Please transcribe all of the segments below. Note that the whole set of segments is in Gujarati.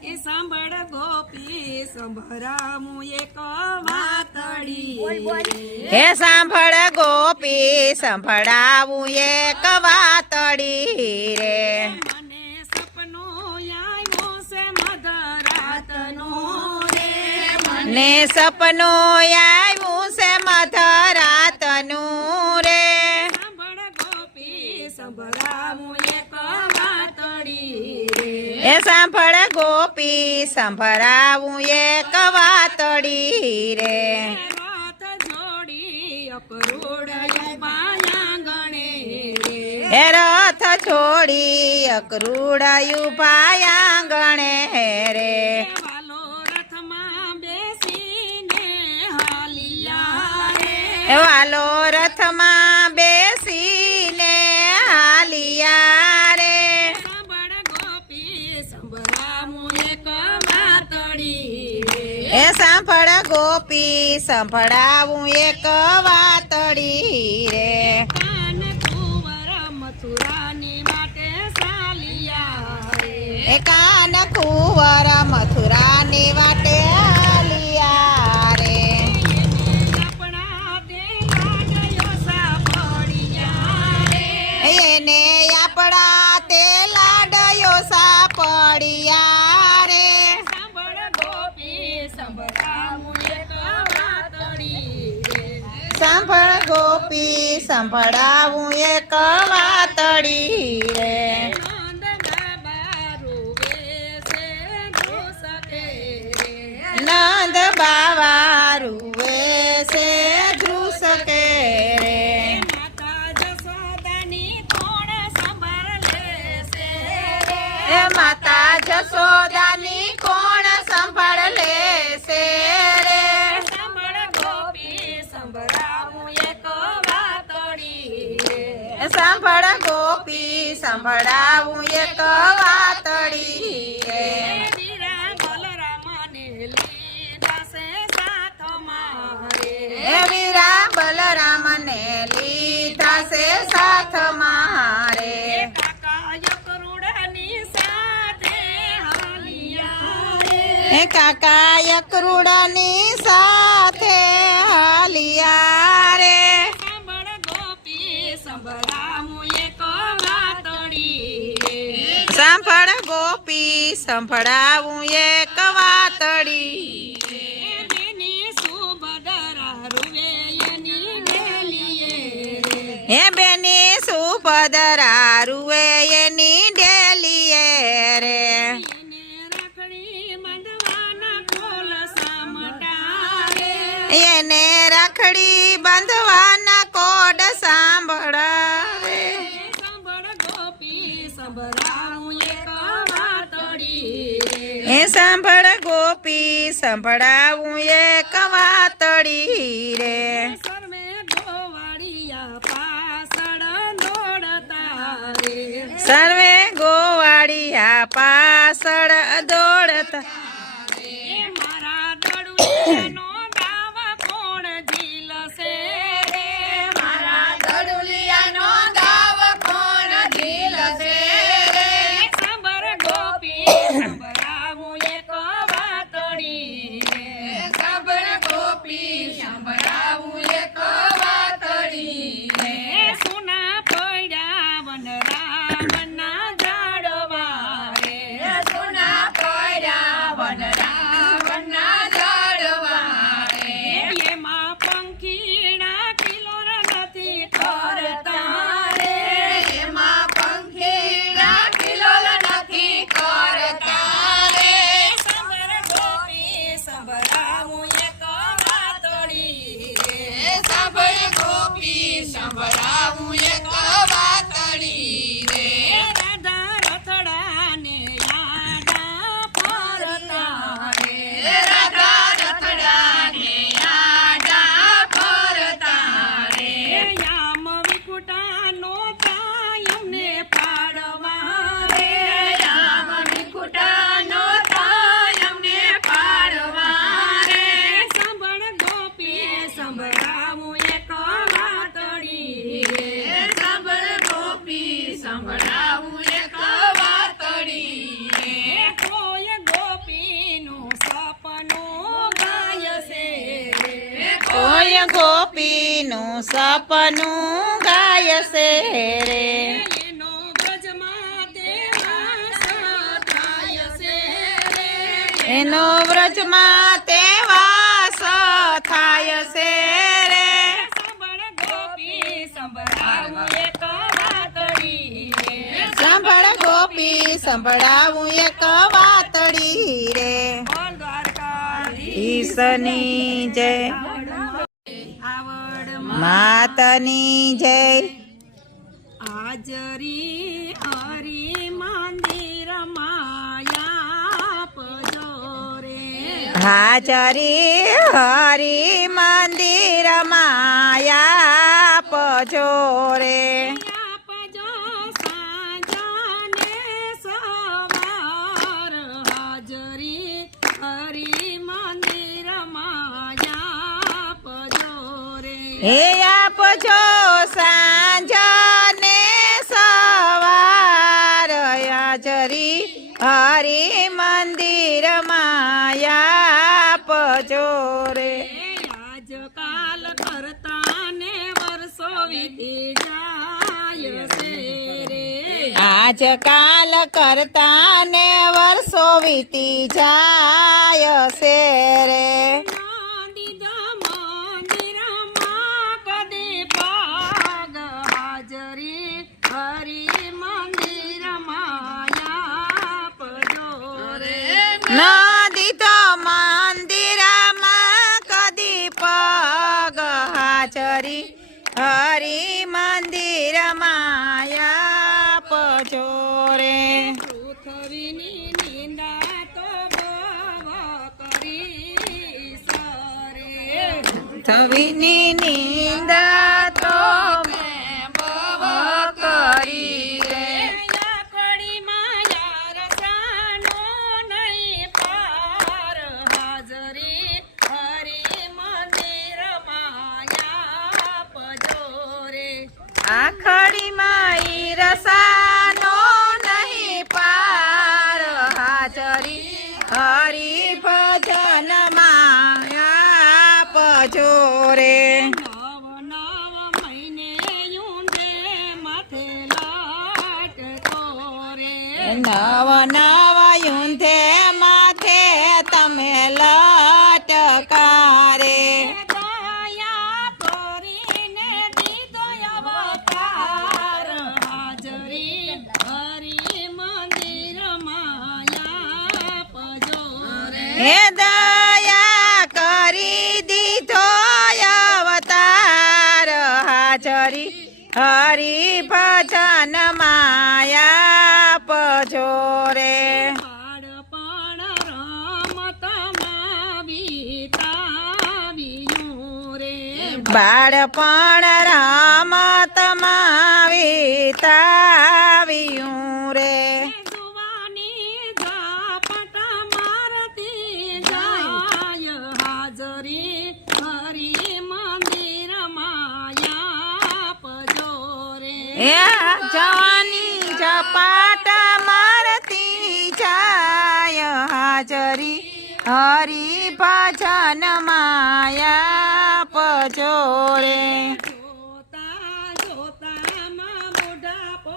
એ સાંભળ ગોપી સંભળાવું એક વાતડી હે સાંભળ ગોપી સંભળાવું એક વાતડી રે મને સપનું આવ્યું છે મધરાતનું રે ને સપનું આવ્યું છે મધરાતનું રે સાંભળ ગોપી સંભળાવું એક વાતડી રે હે સાંભળ ગોપી સંભળાવું એક વાતડી રે રથ જોડી અપરોડાયું પાયાંગણે હે રથ છોડી અકરુડાયું પાયાંગણે રે વાલો રથમાં બેસીને હાલિયા રે વાલો રથમાં બેસીને હાલિયા રે સાંભળ ગોપી સંભળાવું એક વાતડી હે સાંભળ ગોપી સંભળાવું એક વાતડી રે કાન કુંવર મથુરાની માટે સાલિયા રે એ કાન કુંવર મથુરાની વાટે હાલિયા રે આપણા તે લાડયો સાપડિયા રે એને આપણા તે લાડયો સાપડિયા રે સાંભળ ગોપી સંભળાવું એક વાતડી રે સાંભળ ગોપી સંભળાવું એક વાતડી રે નંદ બાબા રૂવે છે ધ્રુસકે રે નંદ બાવા રૂવે છે ધ્રુસકે રે માતા જશોદાની કોણ સંભાળ લેશે રે એ માતા જશોદાની કોણ સંભાળ લેશે રે સાંભળ ગોપી સંભળાવું એક વાતડી રે સાંભળ ગોપી સંભળાવું એક વાતડી રે વીરા બલરામને લીધા છે સાથમાં રે હે વીરા બલરામને લીધા છે સાથમાં રે કાકા યકરુડાની સાથે હાલિયા રે હે કાકા યકરુડાની સાથે હાલિયા રે સાંભળ ગોપી સંભળાવું એક વાતડી રે સાંભળ ગોપી સંભળાવું એક વાતડી બેની સુભદ્રા રૂવે એની ડેલીએ રે હે બેની સુભદ્રા રૂવે એની ડેલીએ રે એને રાખડી બાંધવાના કોલ સામટા રે એને રાખડી બાંધવાના કોડ સાંભળાવે સાંભળ ગોપી સંભળાવું એક વાતડી રે હે સાંભળ ગોપી સંભળાવું એક વાતડી રે સર્વે ગોવાળિયા પાછળ દોડતા રે સર્વે ગોવાળિયા પાછળ દોડતા એ મારા દડુલિયાનો દાવ કોણ ઝીલશે રે મારા દડુલિયાનો દાવ કોણ ઝીલશે રે સાંભળ ગોપી સંભળાવું એક વાતડી રે સાંભળ ગોપી સંભળાવું એક વાતડી રે સુના પડ્યા વન રાવણના ઝાડવા રે સોના પડ્યા વન રાવણના ઝાડવા રે એમાં પંખીડા કિલોર નથી કરતા રે એમાં પંખીડા કિલોલ નથી કરતા રે સાંભળ ગોપી સંભળાવું એક વાતડી રે સાંભળ ગોપી સંભળાવું એક વાતડી રે રાધા રથડાને યાદા ફરતા ગોપીનું સપનું ગાય છે રે એનો વ્રજમાં દેવાસ થાય છે રે એનો વ્રજમાં તે વાસ થાય છે રે સાંભળ ગોપી સંભળાવું એક વાતડી રે સાંભળ ગોપી સંભળાવું એક વાતડી રે બોલ દ્વારકાધીશ ઈશની જય આવડ માતની જય હાજરી હરી મંદિર માયા પજોરે હાજરી હરી મંદિર માયા પજોરે આપજો સાંજને સવાર હાજરી હરી મંદિર માયા પજોરે હે આપજો સાંજ ને સવાર હાજરી હરી મંદિર માયા પજોરે આજકાલ કરતા ને વર્ષો વીતી જાય છે રે આજકાલ કરતા ને વર્ષો વીતી જાય છે રે દીધા મંદિરમાં કદી પગ હાજરી હરી મંદિર માયા પજોરે નદી તો મંદિરમાં કદી પગ હાજરી હરી મંદિર માયા પજોરે પૃથ્વીની નિંદા તો બહુ કરી સરે થવીની નિંદા તો બહુ કરી રે કડી માયા રસાનો નહીં પાર હાજરી હરી મંદિર માયા પજોરે આખડીમાં ઈ રસાનો નહીં પાર હાજરી હરી ભજન માયા પજોરે નવ નવ મહિને ઊંડે માથે લાટ તોરે નવ નવ યુંધે માથે તમે લટકારે દયા કરીને દીધો અવતાર હાજરી હરી મંદિર માયા પજોરે હે દયા કરી દીધો અવતાર હાજરી હરી ભજન માયા પજોરે બાળપણ રમતમાં વિતાવ્યું રે બાળપણ રમતમાં વિતાવ્યું રે જુવાની ઝાપટ મારતી જાય હાજરી હરી મંદિર માયા પજોરે એ જવાની ઝપાટ મારતી જાય હાજરી હરી ભજન માયા પજોરે જોતા જોતામાં બુઢાપો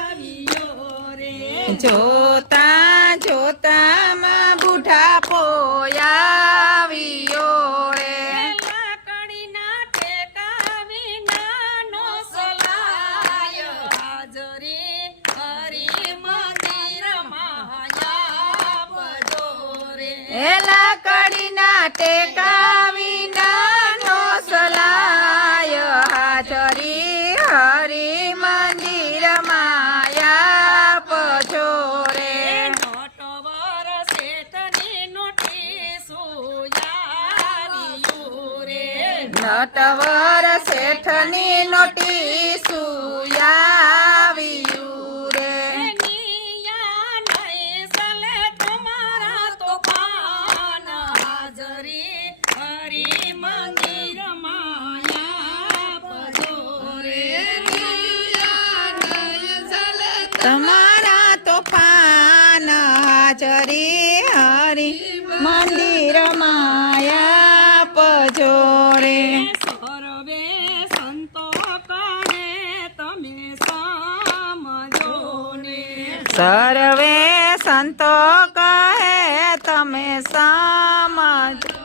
આવ્યો રે જોતા જોતામાં બુઢાપો આવ્યો રે લાકડીના ટેકા વિનાનો સલાય હાજરી હરી મંદિર માયા પજોરે એ લાકડીના ટેકા વિનાનો સલાય હાજરી હરી મંદિર માયા પજોરે નટવર શેઠની નોટીસો આવ્યું રે નટવર શેઠની નોટીસુ આવ્યું રે નિયા નહીં સલે તમારા તોફાન હાજરી હરી મંદિર માયા પજોરે તમારા તોફાન હાજરી હરી મંદિર માયા પજોરે સર્વે સંતો કહે તમે સમજો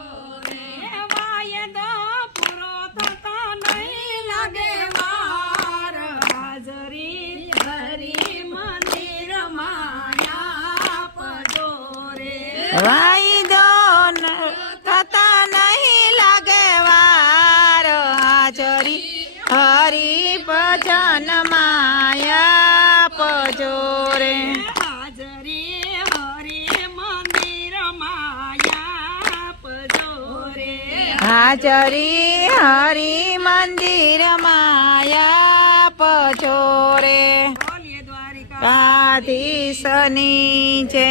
વાયદો પૂરો થતો નહીં લાગે વાર હાજરી હરી મંદિરમાં આપજો રે વાયદો થતા નહીં લાગે વાર હાજરી હરી ભજન માયા પજો રે હાજરી હરી મંદિરમાં આપજો રે હાજરી હરી મંદિર માયા પજો રે બોલીએ દ્વારિકા કાધીશની જય